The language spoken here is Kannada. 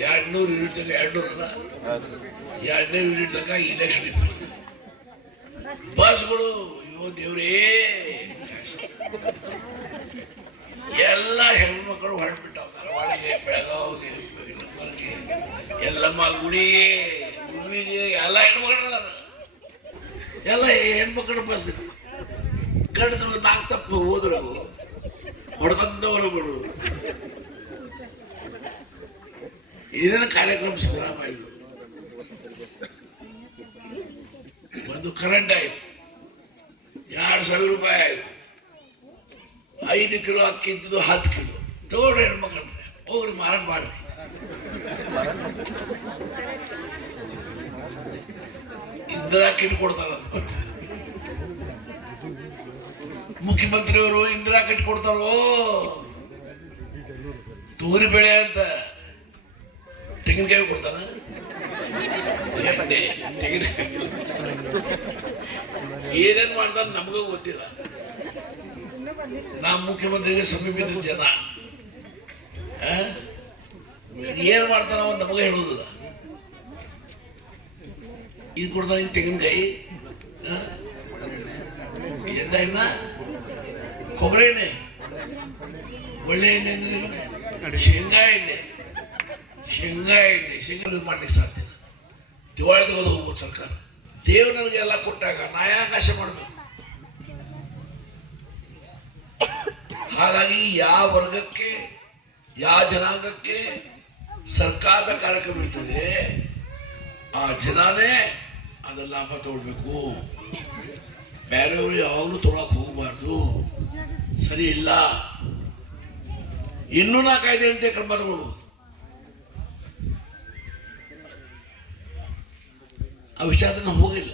200 ಯೂನಿಟ್ ತನಕ 200 ಅಲ್ಲ 200 ಯೂನಿಟ್ ತನಕ ಇಲೆಕ್ಷನ್ ಬಸ್ಗಳು ಇವು ದೇವ್ರೇ ಎಲ್ಲ ಹೆಣ್ಮಕ್ಳು ಹೊರಡ್ಬಿಟ್ಟಾವ. ಧಾರವಾಡಿಗೆ, ಬೆಳಗಾವಿಗೆ, ಬೆಂಗಳೂರಿಗೆ, ಎಲ್ಲಮ್ಮ ಗುಡಿಗೆ, ಗುರುವಿಗೆ ಎಲ್ಲ ಹೆಣ್ಮಕ್ಳು ಎಲ್ಲ ಹೆಣ್ಮಕ್ಳು ಬಸ್ ಗಂಡಸ 4 ತಪ್ಪು ಹೋದ್ರು ಹೊಡೆದಂತವರು ಬಿಡುವುದು. ಇದೇನ ಕಾರ್ಯಕ್ರಮ ಸಿದ್ದರಾಮಯ್ಯ ಒಂದು ಕರೆಂಟ್ ಆಯ್ತು, 2,000 ರೂಪಾಯಿ ಆಯ್ತು. 5 ಕಿಲೋ ಅಕ್ಕಿ ಇದ್ದು 10 ಕಿಲೋ ತಗೊಂಡ್ರೆ ಹೆಣ್ಮಕ್ಳು ಹೋಗ್ರಿ ಮಾರಾಟ ಮಾಡ್ರಿ. ಇಂದಿರಾ ಕಿಟ್ ಕೊಡ್ತಾರ, ಮುಖ್ಯಮಂತ್ರಿಯವರು ಇಂದಿರಾ ಕಿಟ್ ಕೊಡ್ತಾರೋ. ತೊಗರಿ ಬೆಳೆ ಅಂತ ತೆಂಗಿನಕಾಯಿ ಕೊಡ್ತಾರ, ಎಣ್ಣೆ ತೆಂಗಿನಕಾಯಿ ಏನೇನ್ ಮಾಡ್ತಾರ ನಮಗೂ ಗೊತ್ತಿಲ್ಲ. ನಮ್ಮ ಮುಖ್ಯಮಂತ್ರಿಗೆ ಸಮೀಪದ ಜನ ಏನ್ ಮಾಡ್ತಾರ ಅವ ನಮಗೆ ಹೇಳುದಿಲ್ಲ. ಇದು ಕೊಡ್ತಾರ, ಈ ತೆಂಗಿನಕಾಯಿ, ಎಂತ ಎಣ್ಣ, ಕೊಬ್ಬರಿ ಎಣ್ಣೆ, ಒಳ್ಳೆ ಎಣ್ಣೆ, ಶೇಂಗಾ ಎಣ್ಣೆ, ಶೇಂಗಾ ಮಾಡ್ಲಿಕ್ಕೆ ಸಾಧ್ಯ. ದಿವಾಳಿ ತೆಗೆದು ಹೋಗ್ಬೋದು ಸರ್ಕಾರ. ದೇವ್ರು ನನಗೆಲ್ಲ ಕೊಟ್ಟಾಗ ನಾ ಯಾಕೆ ಆಶೆ ಮಾಡ್ಬೇಕು? ಹಾಗಾಗಿ ಯಾವ ವರ್ಗಕ್ಕೆ, ಯಾವ ಜನಾಂಗಕ್ಕೆ ಸರ್ಕಾರದ ಕಾರ್ಯಕ್ರಮ ಇರ್ತದೆ ಆ ಜನನೇ ಅದರ ಲಾಭ ತಗೊಳ್ಬೇಕು. ಬೇರೆಯವರು ಯಾವಾಗಲೂ ತೊಗೊಳಕ್ ಹೋಗಬಾರ್ದು, ಸರಿ ಇಲ್ಲ. ಇನ್ನೂ ನಾ ಕಾಯ್ದೆ ಅಂತೆ ಕ್ರಮ ತಗೊಳ್ಬೋದು. ಆ ವಿಚಾರದಲ್ಲಿ ನಾವು ಹೋಗಿಲ್ಲ.